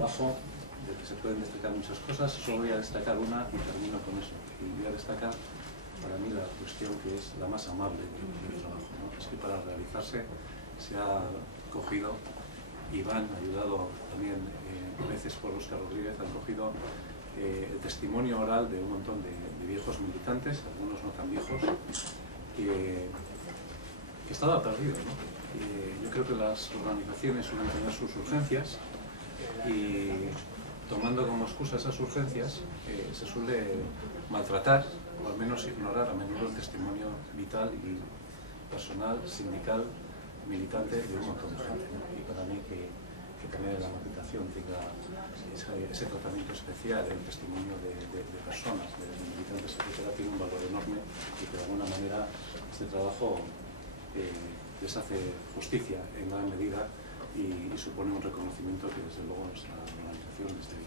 trabajo del que se pueden destacar muchas cosas. Solo voy a destacar una y termino con eso. Y voy a destacar para mí la cuestión que es la más amable del trabajo, ¿no? Es que para realizarse se ha cogido, y van ayudado también a veces por Óscar Rodríguez, han cogido el testimonio oral de un montón de viejos militantes, algunos no tan viejos, que estaba perdido, ¿no? Yo creo que las organizaciones suelen tener sus urgencias y tomando como excusa esas urgencias se suele maltratar o al menos ignorar a menudo el testimonio vital y personal, sindical, militante de un montón de gente, ¿no? Y para mí que también la movilización tenga ese tratamiento especial, el testimonio de personas, de militantes, etcétera, tiene un valor enorme y que de alguna manera este trabajo les hace justicia en gran medida y supone un reconocimiento que desde luego nuestra organización desde